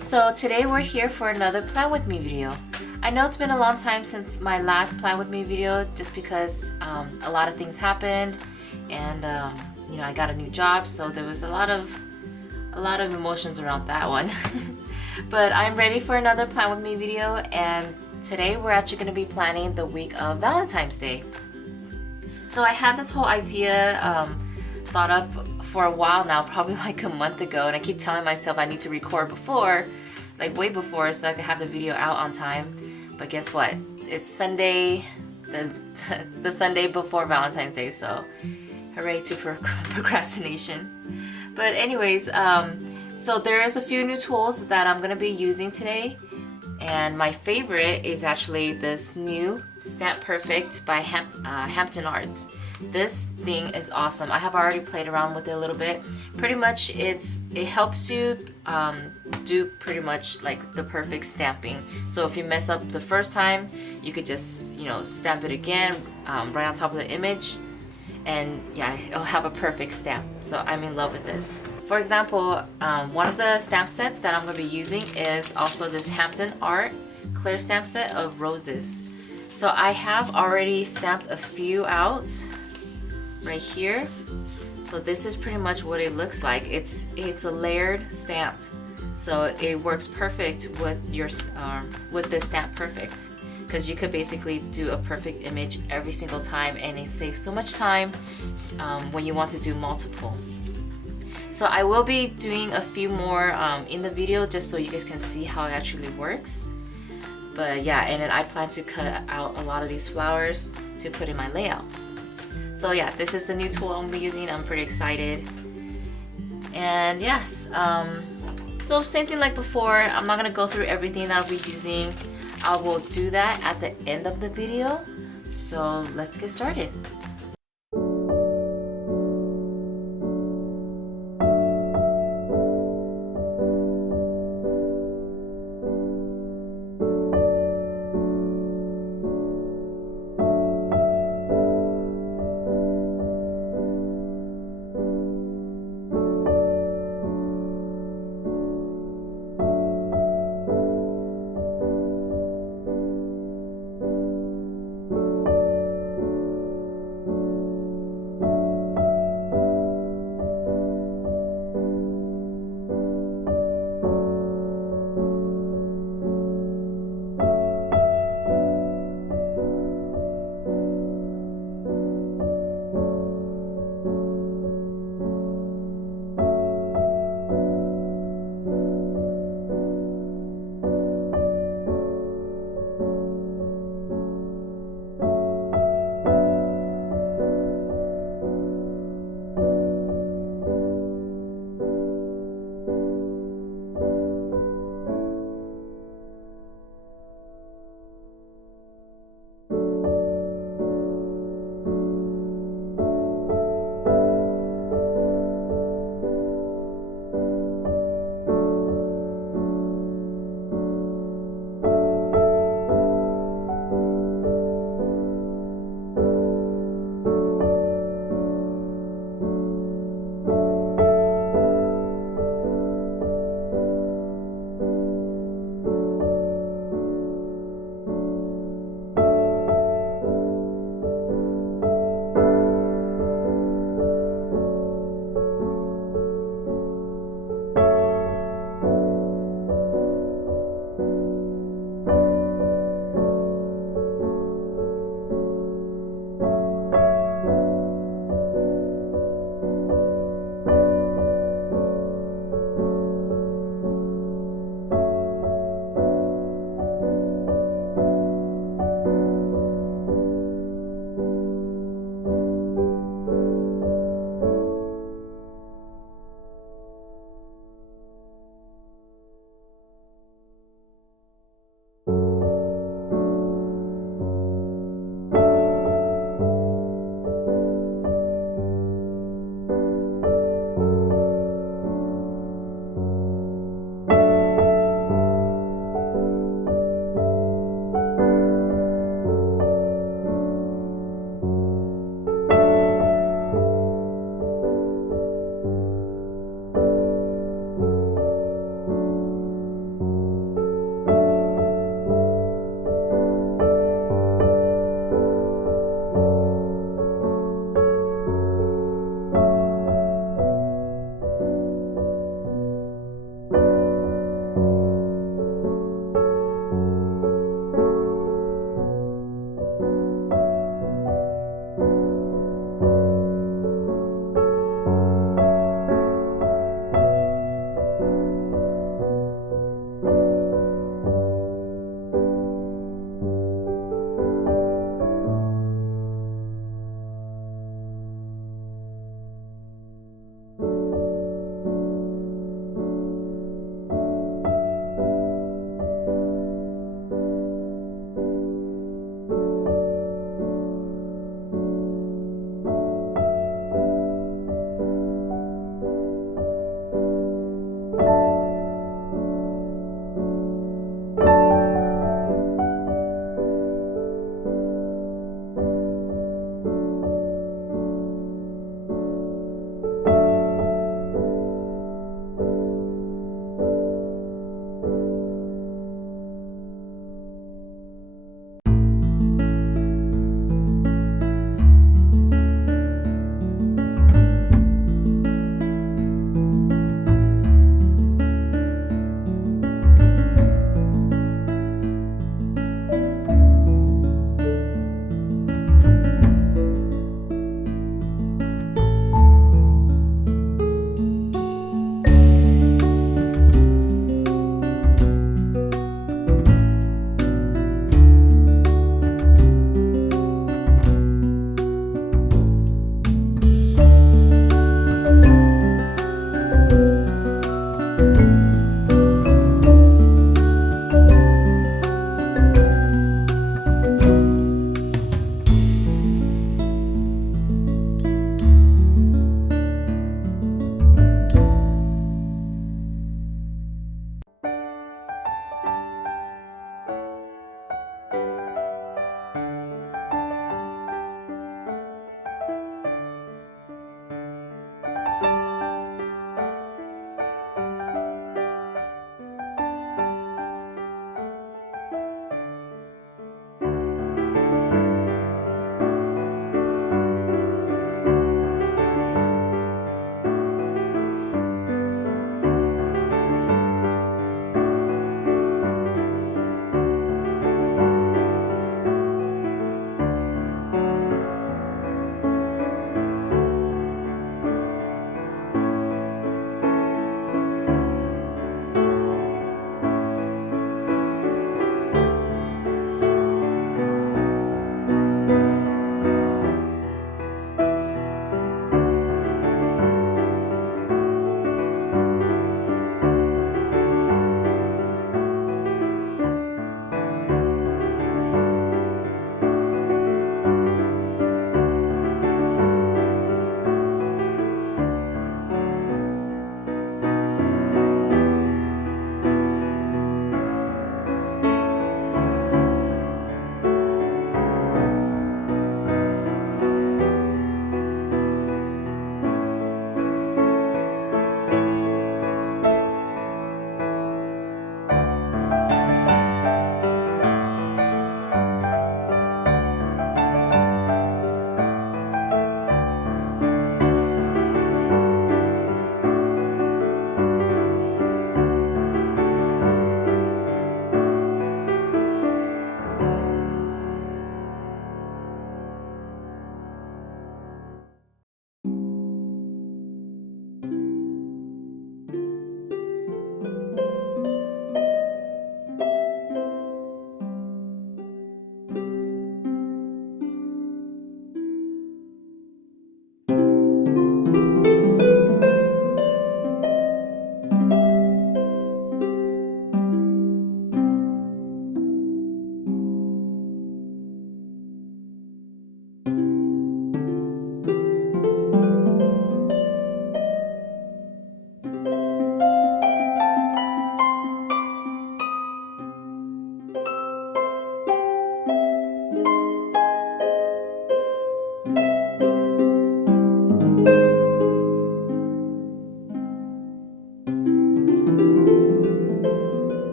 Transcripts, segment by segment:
So today we're here for another Plan With Me video. I know it's been a long time since my last Plan With Me video just because a lot of things happened and you know, I got a new job, so there was a lot of emotions around that one. But I'm ready for another Plan With Me video, and today we're actually going to be planning the week of Valentine's Day. So I had this whole idea thought up for a while now, probably like a month ago, and I keep telling myself I need to record before, like way before, so I could have the video out on time. But guess what? It's Sunday, the Sunday before Valentine's Day, so hooray to procrastination. But anyways, so there is a few new tools that I'm gonna be using today, and my favorite is actually this new Stamp Perfect by Hampton Arts. This thing is awesome. I have already played around with it a little bit. Pretty much it helps you do pretty much like the perfect stamping. So if you mess up the first time, you could just, you know, stamp it again right on top of the image, and yeah, it'll have a perfect stamp. So I'm in love with this. For example, one of the stamp sets that I'm going to be using is also this Hampton Art clear stamp set of roses. So I have already stamped a few out right here. So this is pretty much what it looks like. It's a layered stamp, so it works perfect with your with this Stamp Perfect, because you could basically do a perfect image every single time, and it saves so much time when you want to do multiple. So I will be doing a few more in the video just so you guys can see how it actually works. But yeah, and then I plan to cut out a lot of these flowers to put in my layout. So yeah, this is the new tool I'm going to be using. I'm pretty excited. And yes, so same thing like before, I'm not going to go through everything that I'll be using. I will do that at the end of the video. So let's get started.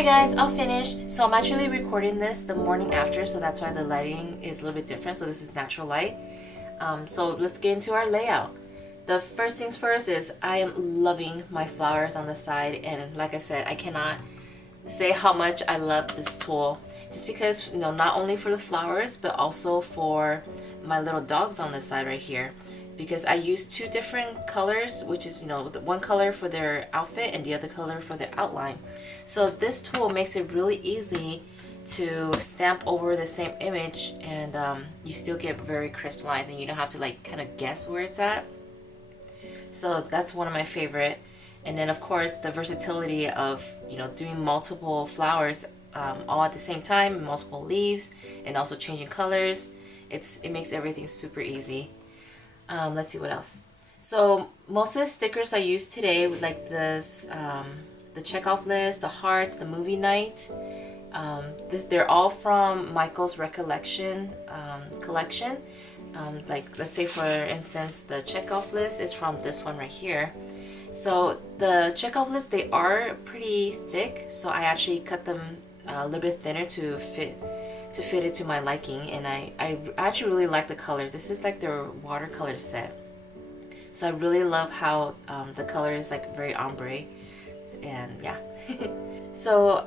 Alright guys, all finished. So I'm actually recording this the morning after, so that's why the lighting is a little bit different. So this is natural light. So let's get into our layout. The first things first is I am loving my flowers on the side, and like I said, I cannot say how much I love this tool, just because, you know, not only for the flowers but also for my little dogs on the side right here, because I use two different colors, which is, you know, the one color for their outfit and the other color for their outline. So this tool makes it really easy to stamp over the same image, and you still get very crisp lines and you don't have to like kind of guess where it's at. So that's one of my favorite. And then of course the versatility of, you know, doing multiple flowers all at the same time, multiple leaves, and also changing colors. It makes everything super easy. Let's see what else. So most of the stickers I used today, with like this, the checkoff list, the hearts, the movie night, they're all from Michael's Recollection collection. Like let's say for instance the checkoff list is from this one right here. So the checkoff list, they are pretty thick, so I actually cut them a little bit thinner to fit it to my liking, and I actually really like the color. This is like their watercolor set, so I really love how the color is like very ombre, and yeah. So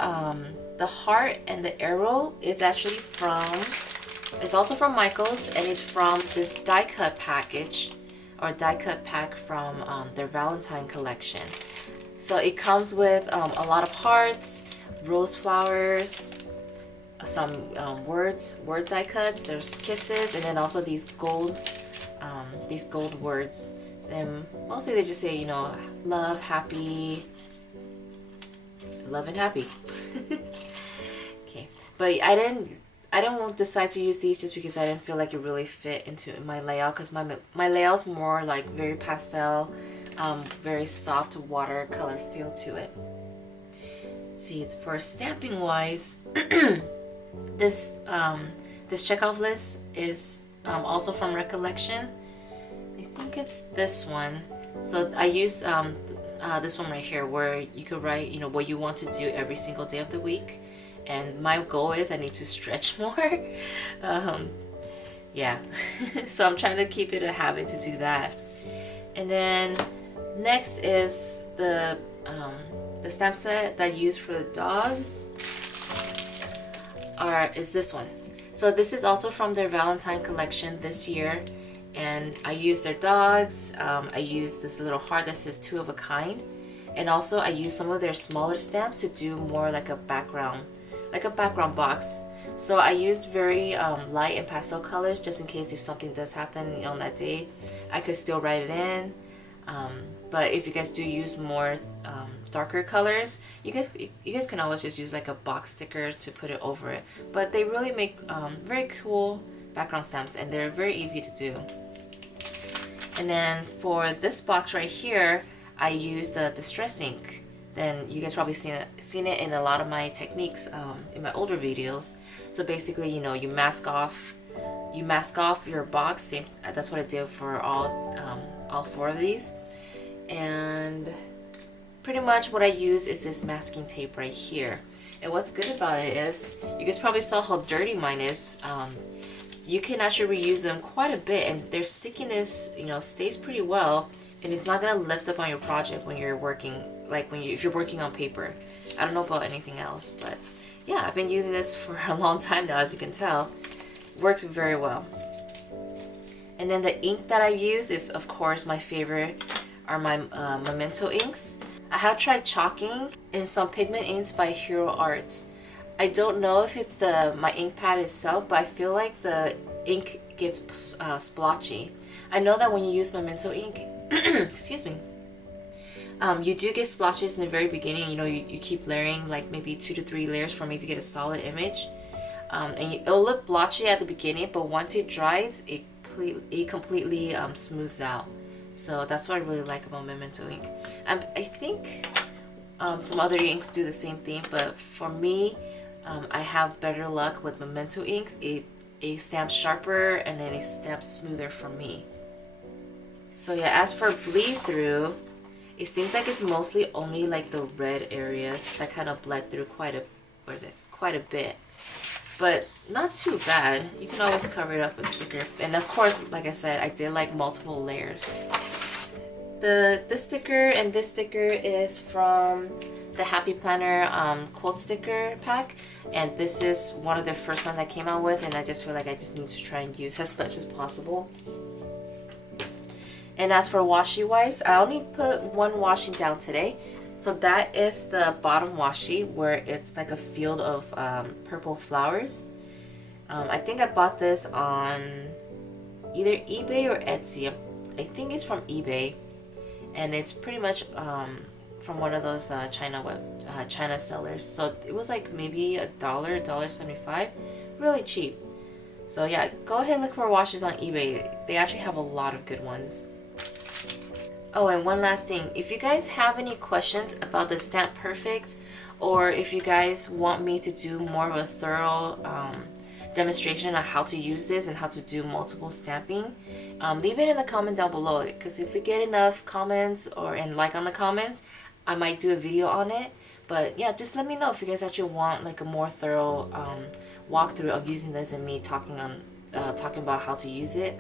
the heart and the arrow, it's also from Michael's, and it's from this die cut package, or die cut pack from their Valentine collection. So it comes with a lot of hearts, rose flowers, some word die cuts, there's kisses, and then also these gold words. And mostly they just say, you know, love, happy, love and happy. Okay, but I didn't decide to use these just because I didn't feel like it really fit into my layout, because my layout's more like very pastel, very soft watercolor feel to it. See, for stamping wise, this checkoff list is also from Recollection. I think it's this one. So I use this one right here, where you could write, you know, what you want to do every single day of the week. And my goal is I need to stretch more. Yeah. So I'm trying to keep it a habit to do that. And then next is the stamp set that I use for the dogs is this one. So this is also from their Valentine collection this year, and I use their dogs. I use this little heart that says 2 of a kind, and also I use some of their smaller stamps to do more like a background box. So I used very light and pastel colors, just in case if something does happen, you know, on that day, I could still write it in. But if you guys do use more darker colors, you guys can always just use like a box sticker to put it over it. But they really make very cool background stamps, and they're very easy to do. And then for this box right here, I used the distress ink. Then you guys probably seen it in a lot of my techniques in my older videos. So basically, you know, you mask off your box. Same, that's what I did for all 4 of these. And pretty much what I use is this masking tape right here. And what's good about it is, you guys probably saw how dirty mine is. You can actually reuse them quite a bit, and their stickiness, you know, stays pretty well, and it's not gonna lift up on your project when you're working, like if you're working on paper. I don't know about anything else, but yeah, I've been using this for a long time now, as you can tell. Works very well. And then the ink that I use is, of course, my favorite are my Memento inks. I have tried chalking in some pigment inks by Hero Arts. I don't know if it's my ink pad itself, but I feel like the ink gets splotchy. I know that when you use Memento ink, excuse me, you do get splotches in the very beginning. You know, you keep layering like maybe 2 to 3 layers for me to get a solid image. And it'll look blotchy at the beginning, but once it dries, it completely smooths out. So that's what I really like about Memento ink. I think some other inks do the same thing, but for me, I have better luck with Memento inks. It stamps sharper, and then it stamps smoother for me. So yeah, as for bleed through, It seems like it's mostly only like the red areas that kind of bled through quite a bit. But not too bad. You can always cover it up with sticker. And of course, like I said, I did like multiple layers. This sticker and this sticker is from the Happy Planner quote sticker pack, and this is one of the first one that came out with, and I just feel like I just need to try and use as much as possible. And as for washi wise, I only put one washi down today. So that is the bottom washi where it's like a field of purple flowers. I think I bought this on either eBay or Etsy. I think it's from eBay. And it's pretty much from one of those China sellers. So it was like maybe $1.75, really cheap. So yeah, go ahead and look for washes on eBay. They actually have a lot of good ones. Oh, and one last thing. If you guys have any questions about the Stamp Perfect, or if you guys want me to do more of a thorough demonstration on how to use this and how to do multiple stamping, leave it in the comment down below, because if we get enough comments and like on the comments, I might do a video on it. But yeah, just let me know if you guys actually want like a more thorough walkthrough of using this and me talking about how to use it.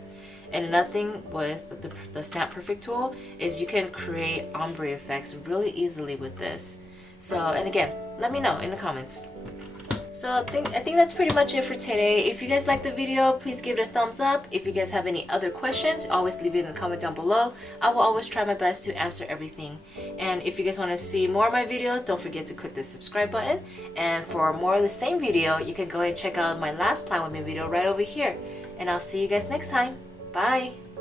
And another thing with the Stamp Perfect tool is you can create ombre effects really easily with this. So, and again, let me know in the comments. So I think that's pretty much it for today. If you guys liked the video, please give it a thumbs up. If you guys have any other questions, always leave it in the comment down below. I will always try my best to answer everything. And if you guys want to see more of my videos, don't forget to click the subscribe button. And for more of the same video, you can go ahead and check out my last Plan With Me video right over here. And I'll see you guys next time. Bye!